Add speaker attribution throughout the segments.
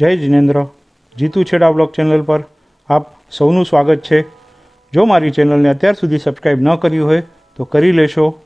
Speaker 1: જય જિનેન્દ્ર. જીતુ છેડા blog channel પર આપ સૌનું સ્વાગત છે. જો મારી ચેનલને અત્યાર સુધી સબસ્ક્રાઈબ ન કર્યું હોય તો કરી લેશો.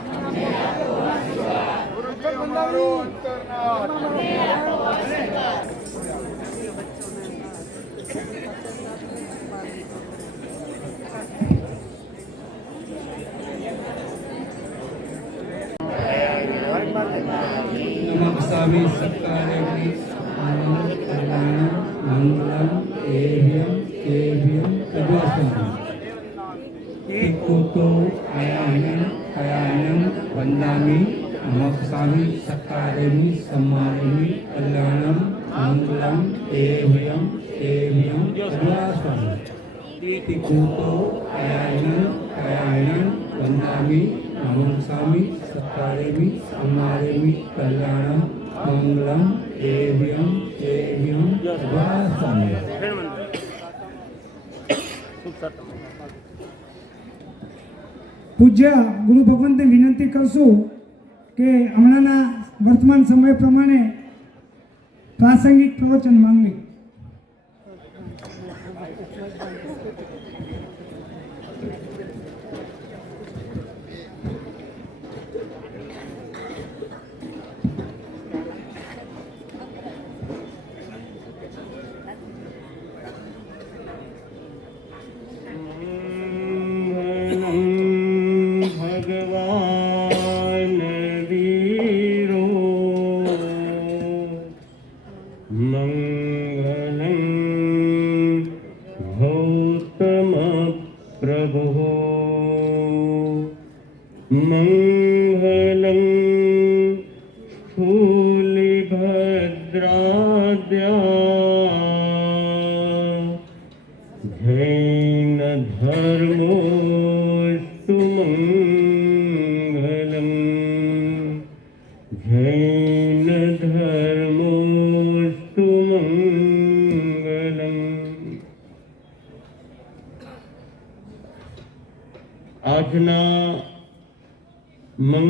Speaker 2: Tuhan. Urutkan
Speaker 3: kembali. Nama Kesami serta Dewi Anu Anu Anggulan Ebiang Ikutu મંગલામી મોક્ષામી સકારેમી સમારેમી કલ્યાણમ Mangalam એવ્યમ એવ્યમ કરુણાસ્વામી તિકૂતો કયાયણ કયાયણ વંદામી મોક્ષામી સકારેમી સમારેમી કલ્યાણમ Mangalam એવ્યમ એવ્યમ કરુણાસ્વામી
Speaker 4: પૂજ્ય ગુરુ ભગવાનને વિનંતી કરશું કે હમણાંના વર્તમાન સમય પ્રમાણે પ્રાસંગિક પ્રવચન માંગણી
Speaker 5: ભગવાન પ્રભુ મંગ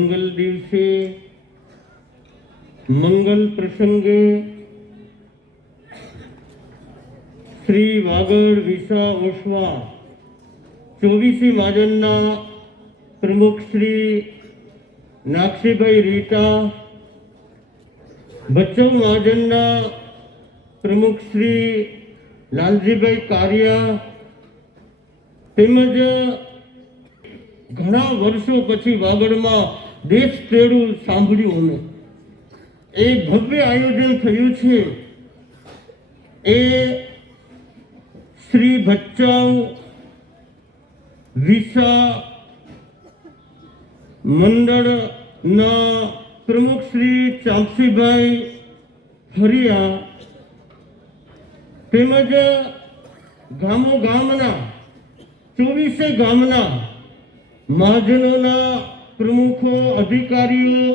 Speaker 5: મંગલ દિવસે મંગલ પ્રસંગે શ્રી વાગડ વિસા ઓશવા ચોવીસી મહાજનના પ્રમુખ શ્રી નાક્ષીભાઈ રીટા બચ્ચવ મહાજનના પ્રમુખ શ્રી લાલજીભાઈ કારિયા તેમજ ઘણા વર્ષો પછી વાગડમાં દેશ તેડું સાંભળ્યું અમે. એ ભવ્ય આયોજન થયું છે. એ શ્રી ભચ્ચાઉ વિસા મંડળના પ્રમુખ શ્રી ચાંપસીભાઈ હરિયા તેમજ ગામો ગામના ચોવીસે ગામના મહાજનોના પ્રમુખો, અધિકારીઓ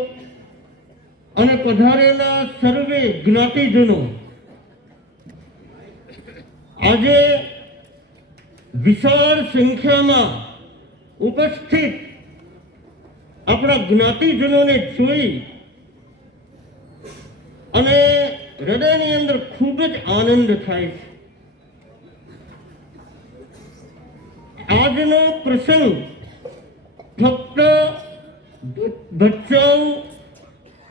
Speaker 5: અને પધારેલા સર્વે જ્ઞાતિજનો, આજે વિશાળ સંખ્યામાં ઉપસ્થિત આપણા જ્ઞાતિજનોને જોઈ અને હૃદયની અંદર ખૂબ જ આનંદ થાય છે. આજનો પ્રસંગ ફક્ત ભચાઉ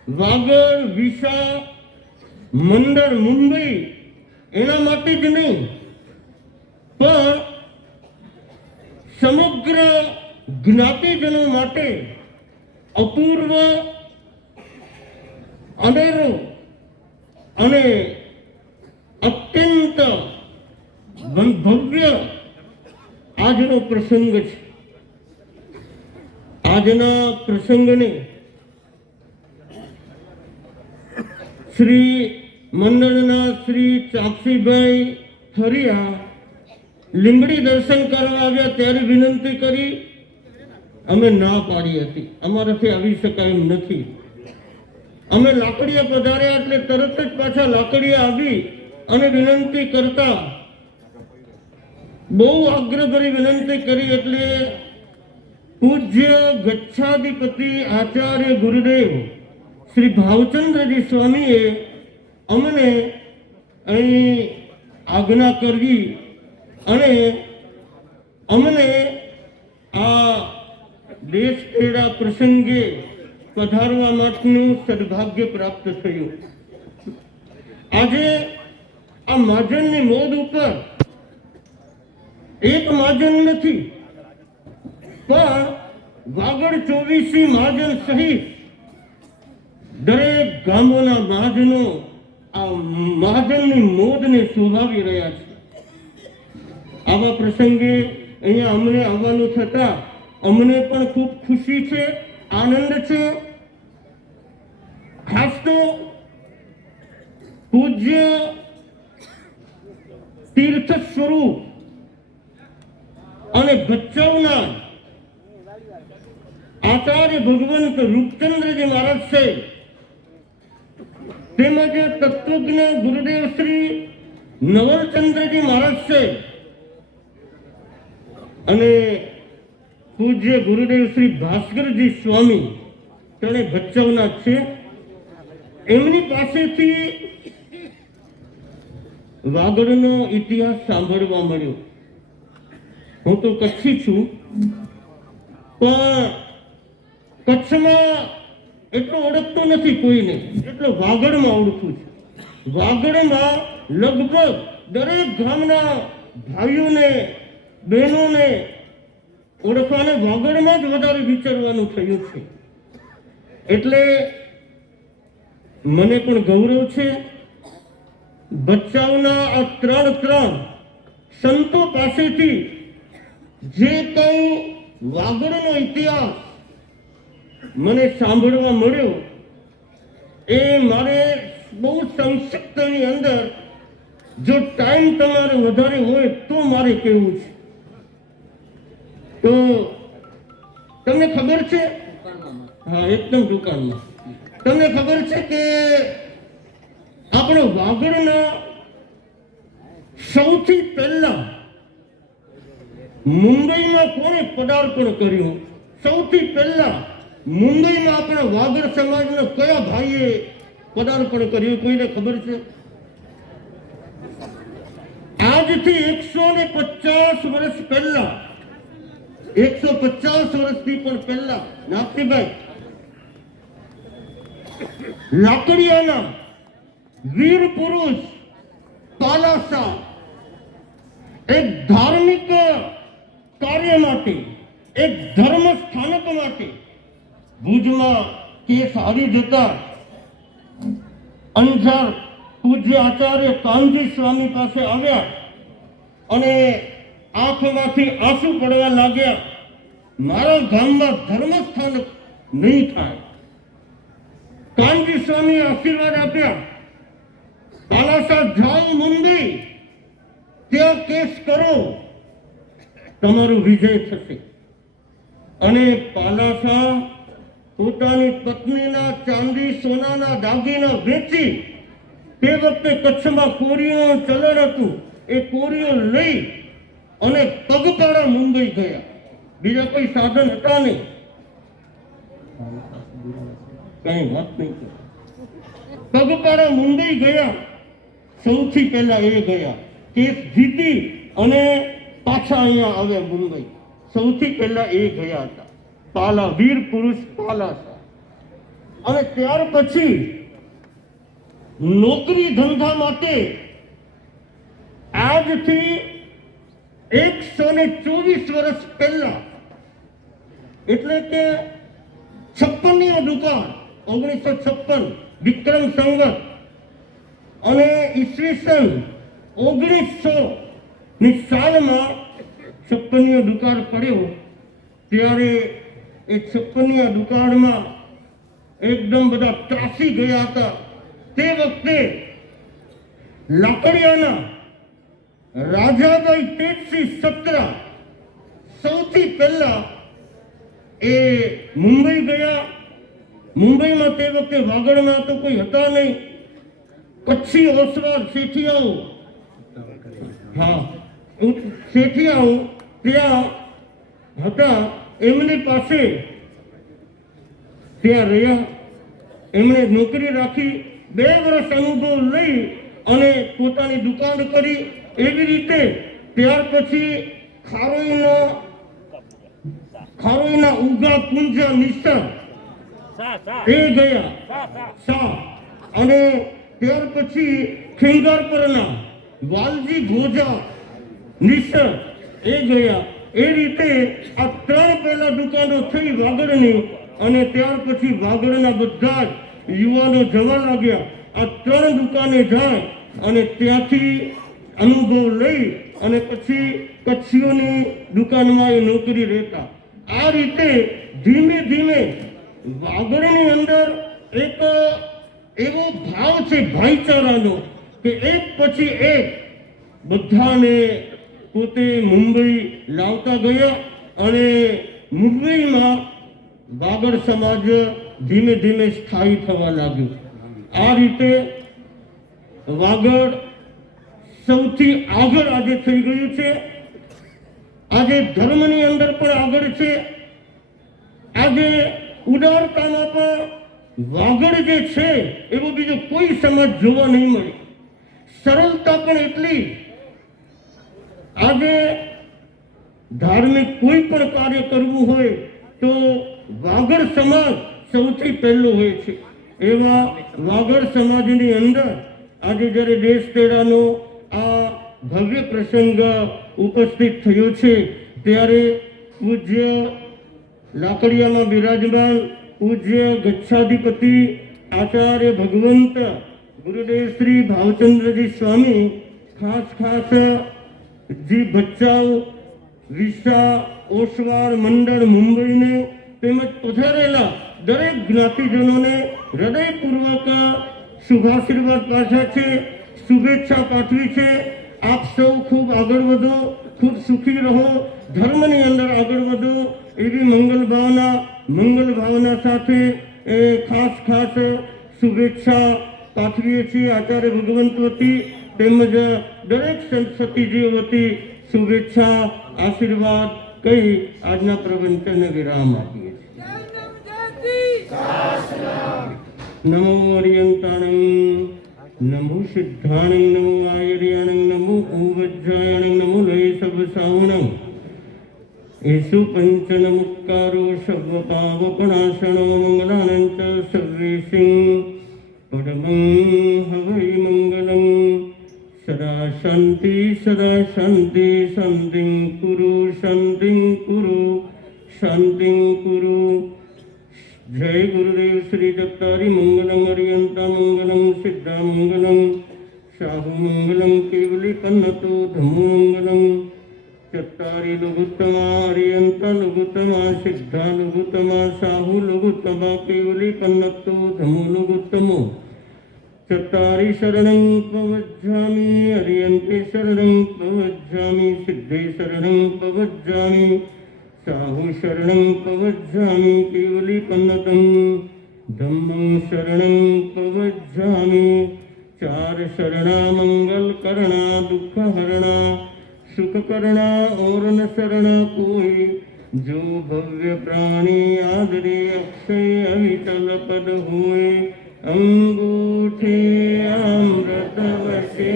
Speaker 5: વાગડ વિસા મંડળ, મુંબઈ, એના માટે જ નહીં, પણ સમગ્ર જ્ઞાતિજનો માટે અપૂર્વ અનેરો અને અત્યંત ભવ્ય આજનો પ્રસંગ છે. આજના પ્રસંગને શ્રી મંડળના શ્રી ચાપસીભાઈ હરિયા લીંબડી દર્શન કરવા આવ્યા ત્યારે વિનંતી કરી, અમે ના પાડી હતી. અમારાથી આવી શકાય એમ નથી. અમે લાકડીયા પધાર્યા એટલે તરત જ પાછા લાકડીયા આવી અને વિનંતી કરતા બહુ આગ્રહભરી વિનંતી કરી એટલે પૂજ્ય ગચ્છાધિપતિ આચાર્ય ગુરુદેવ શ્રી ભાવચંદ્રજી સ્વામીએ અમને અહીં આજ્ઞા કરવી અને અમને આ દેશ ખેડા પ્રસંગે પધારવા માટેનું સદભાગ્ય પ્રાપ્ત થયું. આજે આ મહાજનની મોદ ઉપર એક મહાજન નથી પણ વાગડ ચોવીસી મહાજન સહિત દરેક ગામોના મહાજનો આ મહાજનની મોજને શોભાવી રહ્યા છે. આવા પ્રસંગે અહીંયા અમને આવવાનું થતા અમને પણ ખૂબ ખુશી છે, આનંદ છે. ખાસ તો પૂજ્ય તીર્થ સ્વરૂપ અને ભચાઉના આચાર્ય ભગવંત રૂપચંદ્રજી મહારાજ છે. તેમજ તત્વજ્ઞ ગુરુદેવ શ્રી નવલચંદ્રજી મહારાજ છે. અને પૂજ્ય ગુરુદેવ શ્રી ભાસ્કરજી સ્વામી ત્રણે ભચાઉના છે. એમની પાસેથી વાગડનો ઇતિહાસ સાંભળવા મળ્યો. હું તો કચ્છી છું. પણ કચ્છમાં એટલો ઓળખતો નથી કોઈને. એટલે વાગડમાં ઓળખું છું. વાગડમાં લગભગ દરેક ગામના ભાઈઓને, બહેનોને ઓળખવાને વાગડમાં જ વધારે વિચારવાનું થયું છે. એટલે મને પણ ગૌરવ છે, બચ્ચાઓના આ ત્રણ ત્રણ સંતો પાસેથી જે કંઈ વાગડનો ઇતિહાસ મને સાંભળવા મળ્યો. એ મારે બહુ સંક્ષિપ્તની અંદર જો ટાઈમ તમારે વધારે હોય તો મારે કહેવું છે. તો તમને ખબર છે? હા, એકદમ દુકાનમાં. તમને ખબર છે કે આપણે વાગડના સૌથી પહેલા મુંબઈમાં કોણે પદાર્પણ કર્યું સૌથી પહેલા મુંબઈમાં આપણે વાગડ સમાજના કયા ભાઈએ પદાર્પણ કર્યું કોઈને ખબર છે આજથી એકસો ને પચાસ વર્ષ પહેલા, એકસો પચાસ વર્ષથી પણ પહેલા નાગતીભાઈ લાકડીયાના વીર પુરુષ પાલાસા, એક ધાર્મિક કાર્ય માટે, એક ધર્મ સ્થાનક માટે ભુજમાં કેસ હારી જતા અંજાર પૂજ્ય આચાર્ય કાનજી સ્વામી પાસે આવ્યા અને આંખમાંથી આંસુ પડવા લાગ્યા. મારા ગામમાં ધર્મ સ્થાનક નહીં થાય. કાનજી સ્વામી આશીર્વાદ આપ્યા. પાલાસા જાઓ મુંબઈ ત્યાં કેસ કરો. તમારો વિજય થશે. અને પાલાસા પોતાની પત્નીના ચાંદી, સોનાના દાગીના વેચી તે વખતે કચ્છમાં કોરીઓનું ચલણ હતું. એ કોરીઓ લઈ અને પગપાળા મુંબઈ ગયા. બીજા કોઈ સાધન હતા નહીં. કઈ વાત નહીં. પગપાળા મુંબઈ ગયા. સૌથી પહેલા એ ગયા. કેસ જીતી અને પાછા અહીંયા આવ્યા મુંબઈ સૌથી પહેલા એ ગયા હતા પાલા વીર પુરુષ પાલા હતા અને ત્યાર પછી નોકરી ધંધા માટે આજથી એકસો ને ચોવીસ વર્ષ પહેલા એટલે કે છપ્પનની દુકાન ઓગણીસો છપ્પન વિક્રમ સંવત અને ઈસવીસન ઓગણીસો ની સાલમાં છપ્પનીય દુકાળ પડ્યો, ત્યારે એ છપ્પનીય દુકાળમાં એકદમ બધા ત્રાસી ગયા હતા. તે વખતે લાકડિયાના રાજાભાઈ તેજસિંહ સત્રા સૌથી પહેલા એ મુંબઈ ગયા. મુંબઈમાં તે વખતે વાગડમાં તો કોઈ હતા નહીં. કચ્છી ઓસવાર શેઠિયાઓ. હા. શેઠિયાઓ ત્યાં હતા. એમની પાસે ત્યાં રહ્યા. એમણે નોકરી રાખી, બે વર્ષ અનુભવ લઈ અને પોતાની દુકાન કરી. એવી રીતે ત્યાર પછી ખારોઈનો, ખારોઈના ઉગા પુંજા નિશાન એ ગયા. સા અને ત્યાર પછી ખેંગારપરના વાલજી ભોજા નિસર એ ગયા. એ રીતે આ ત્રણ પહેલા દુકાનો થઈ વાગડની અને ત્યાર પછી વાગડના બધા જ યુવાનો જવા લાગ્યા. આ ત્રણ દુકાને જાય અને ત્યાંથી અનુભવ લઈ અને પછી કચ્છીઓની દુકાનમાં એ નોકરી રહેતા. આ રીતે ધીમે ધીમે વાગડની અંદર એક એવો ભાવ છે ભાઈચારાનો કે એક પછી એક બધાને પોતે મુંબઈ લાવતા ગયા અને મુંબઈમાં વાગડ સમાજ ધીમે ધીમે સ્થાયી થવા લાગ્યું. આ રીતે વાગડ સૌથી આગળ આજે થઈ ગયું છે. આજે ધર્મની અંદર પણ આગળ છે. આજે ઉદારતામાં પણ વાગડ જે છે એવો બીજો કોઈ સમાજ જોવા નહીં મળે. સરળતા પણ એટલી આજે ધાર્મિક કોઈ પણ કાર્ય કરવું હોય તો વાગડ સમાજ સૌથી પહેલો હોય છે. એવા વાગડ સમાજની અંદર આજે જ્યારે દેશ તેડાનો આ ભવ્ય પ્રસંગ ઉપસ્થિત થયો છે, ત્યારે પૂજ્ય લાકડિયામાં બિરાજમાન પૂજ્ય ગચ્છાધિપતિ આચાર્ય ભગવંત ગુરુદેવ શ્રી ભાવચંદ્રજી સ્વામી ખાસ ખાસ જી ભચાઉ વિશા ઓસવાર મંડળ મુંબઈને તેમજ પધારેલા દરેક જ્ઞાતિજનોને હૃદયપૂર્વક શુભાશીર્વાદ પાછા છે, શુભેચ્છા પાઠવી છે. આપ સૌ ખૂબ આગળ વધો, ખૂબ સુખી રહો, ધર્મની અંદર આગળ વધો. એવી મંગલ ભાવના મંગલ ભાવના સાથે ખાસ ખાસ શુભેચ્છા પાઠવીએ છીએ આચાર્ય ભગવંત વતી. તેમજ દરેક સંત સતીજીઓ વતી શુભેચ્છા, આશીર્વાદ કહી આજના પ્રવચનને વિરામ આપીએ નમો અરિયંતાણં નમો સિદ્ધાણં નમો આયર્યાણંગ, નમો ઓવજ્જાયણં નમો લય સબ સાવણં એષુ પંચન મુક્કારો સર્વ પાવપણાસણો મંગલાનંત સર્વેસિંહ પરમં હવૈ शान्ति સદા શાંતિ સદા શાંતિ शान्तिं કુરુ शान्तिं કુરુ जय કુરુ જય ગુરુદેવ શ્રી દત્તારી મંગલમ અરિયંતા મંગલમ સિદ્ધા મંગલમ શાહુ મંગલમ કેવલી પન્નતો ધમો મંગલમ ચત્તારી લઘુત્તમા અરિયંતા લઘુત્તમા સિદ્ધા ચત્તારી શરણં પ્રવજ્જામિ હરિયંતે શરણં પ્રવજ્જામિ સિદ્ધે શરણં પ્રવજ્જામિ સાહુ શરણં પ્રવજ્જામિ કેવલી પન્નતમ ધમ્મં શરણં પ્રવજ્જામિ ચાર શરણા મંગલ કરના દુઃખ હરણા સુખ કરના ઓરન શરણા કોઈ જો ભવ્ય પ્રાણી આદરે અક્ષય અવિચલ પદ હોય અંગૂઠે અમૃત વશે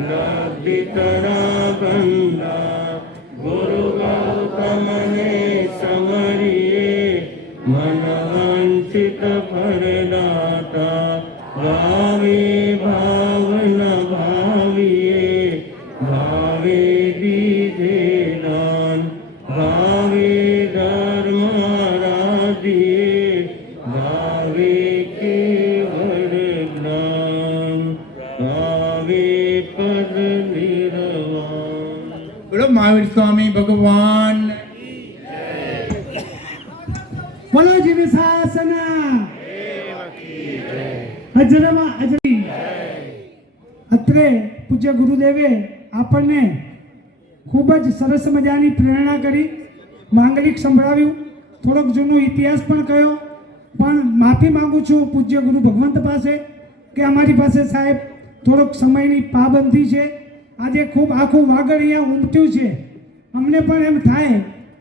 Speaker 5: લાદિતરા બંદા ગુરુ ગૌતમને સમરીએ મન ફળદાતા ભાવે
Speaker 6: ભગવાન.
Speaker 4: બોલો જીવી શાસન અજરમાં અજરી. અત્રે પૂજ્ય ગુરુદેવે આપણને ખૂબ જ સરસ મજાની પ્રેરણા કરી, માંગલિક સંભળાવ્યું. થોડોક જૂનો ઇતિહાસ પણ કહ્યો પણ માફી માંગુ છું પૂજ્ય ગુરુ ભગવંત પાસે કે અમારી પાસે સાહેબ થોડોક સમયની પાબંધી છે. આજે ખૂબ આખું વાગડ અહીંયા ઉમટ્યું છે. અમને પણ એમ થાય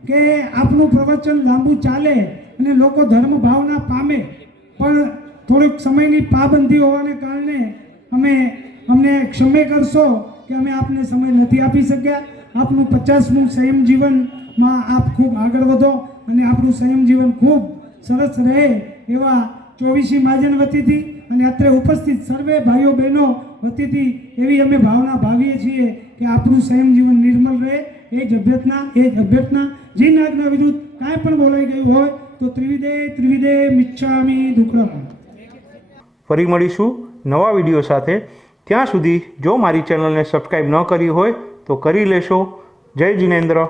Speaker 4: કે આપનું પ્રવચન લાંબુ ચાલે અને લોકો ધર્મ ભાવના પામે. પણ થોડીક સમયની પાબંદી હોવાને કારણે અમે, અમને ક્ષમે કરશો કે અમે આપને સમય નથી આપી શક્યા. આપનું પચાસમું સંયમ જીવનમાં આપ ખૂબ આગળ વધો અને આપણું સંયમ જીવન ખૂબ સરસ રહે એવા ચોવીસી મહાજન વતીથી અને અત્રે ઉપસ્થિત સર્વે ભાઈઓ બહેનો વતીથી એવી અમે ભાવના ભાવીએ છીએ કે આપણું સંયમ જીવન નિર્મલ રહે. એ જ અભ્યર્થના, એ જ અભ્યર્થના. જે નાગના વિરુદ્ધ કાંઈ પણ બોલાઈ ગયું હોય, તો ત્રિવિદે ત્રિવિદે મિચ્છામી દુક્કડમ
Speaker 1: ફરી મળીશું નવા વીડિયો સાથે. ત્યાં સુધી જો મારી ચેનલને સબસ્ક્રાઈબ ન કરી હોય, તો કરી લેશો. જય જિનેન્દ્ર.